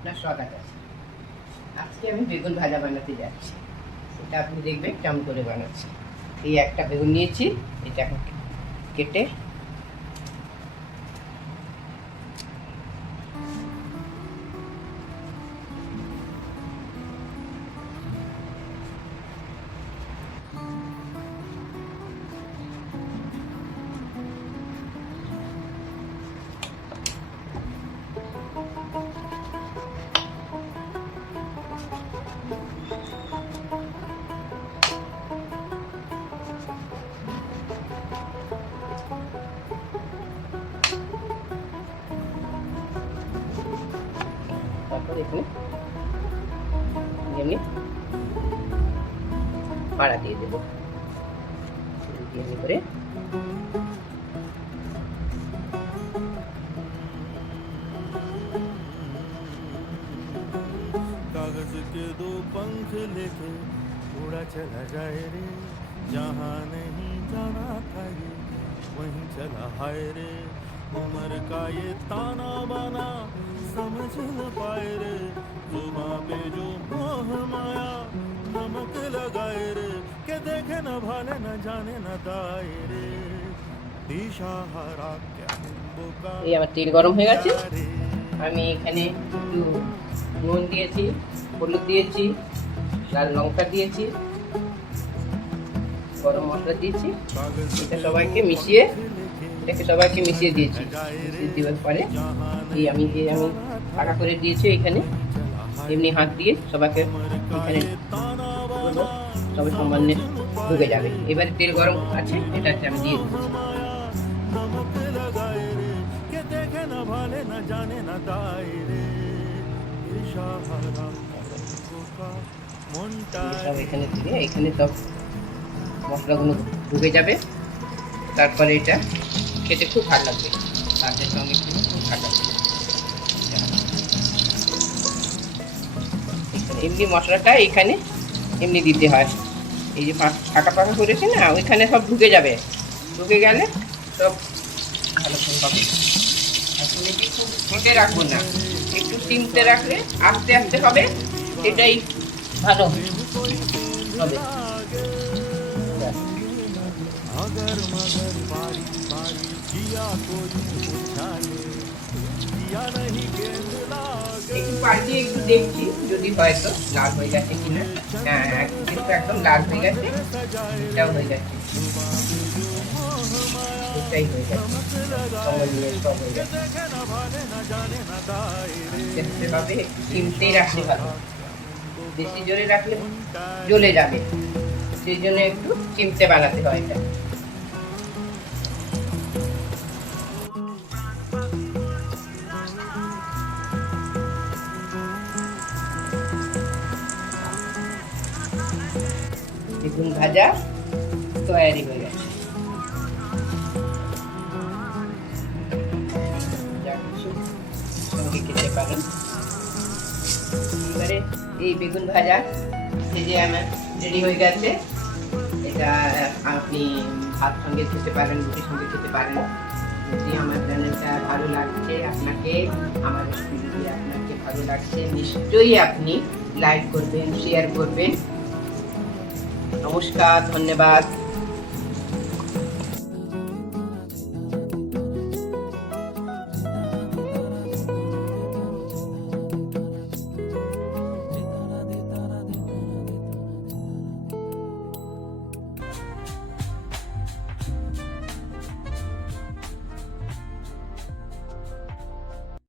আপনার স্বাগত আছে। আজকে আমি বেগুন ভাজা বানাতে যাচ্ছি, সেটা আপনি দেখবেন কেমন করে বানাচ্ছি। এই একটা বেগুন নিয়েছি, এটা এখন কেটে তারপর এখানে এমনি পাড়া দিয়ে দেবো, এমনি করে कागज के दो पंख लेके उड़ा चला जाए रे, जहाँ नहीं जाना था ये वहीं चला हाय रे। उम्र का ये ताना बाना समझ न पाए रे, जुबां पे जो मोह माया नमक लगाए रे, के देखे न भाले न जाने न दाए रे, दिशा हरा क्या हिंदू का। এই আমার তেল গরম হয়ে গেছে। আমি এখানে একটু নুন দিয়েছি, হলুদ দিয়েছি, লাল লঙ্কা দিয়েছি, গরম মশলা দিয়েছি। এটা সবাইকে মিশিয়ে দিয়েছি। দেওয়ার পরে আমি ফাঁকা করে দিয়েছি এখানে, এমনি হাত দিয়ে সবাইকে এখানে সবাই সমানে ঢুকে যাবে। এবারে তেল গরম আছে, এটাতে আমি দিয়ে দিচ্ছি। সব এখানে দিয়ে এখানে সব মশলাগুলো ঢুকে যাবে। তারপরে এটা খেতে খুব ভালো লাগবে, ভাতের সঙ্গে খেতে খুব ভালো লাগবে। এমনি মশলাটা এখানে এমনি দিতে হয়। এই যে ফাঁকা ফাঁকা করেছে না, ওইখানে সব ঢুকে যাবে। ঢুকে গেলে সব ভালো করে হবে। আসলে খুব ফুটে রাখবো না, একটু সিমতে রাখলে আস্তে আস্তে হবে, এটাই ভালো হবে। अगर मगर बारी बारी जिया कोई उछाले, जिया नहीं गेंद लागे। একটু পাল্টিয়ে একটু দেখছি যদি হয়তো লাল হয়ে গেছে কিনা। হ্যাঁ, কিন্তু একদম লাল হয়ে গেছে, এটাও হয়ে গেছে, এটাই হয়ে গেছে, সব হয়ে গেছে। সেভাবে একটু চিমতেই রাখতে ভালো, বেশি জোরে রাখলে জ্বলে যাবে, সেই জন্য একটু চিমতে বানাতে হয় এটা। বেগুন ভাজা তৈরি হয়ে গেছে। সঙ্গে খেতে পারেন। এবারে এই বেগুন ভাজা এই যে আমার রেডি হয়ে গেছে। এটা আপনি ভাত সঙ্গে খেতে পারেন, রুটির সঙ্গে খেতে পারেন। যদি আমার চ্যানেলটা ভালো লাগছে আপনাকে, আমার রেসিপি আপনাকে ভালো লাগছে, নিশ্চয়ই আপনি লাইক করবেন, শেয়ার করবেন। নমস্কার, ধন্যবাদ।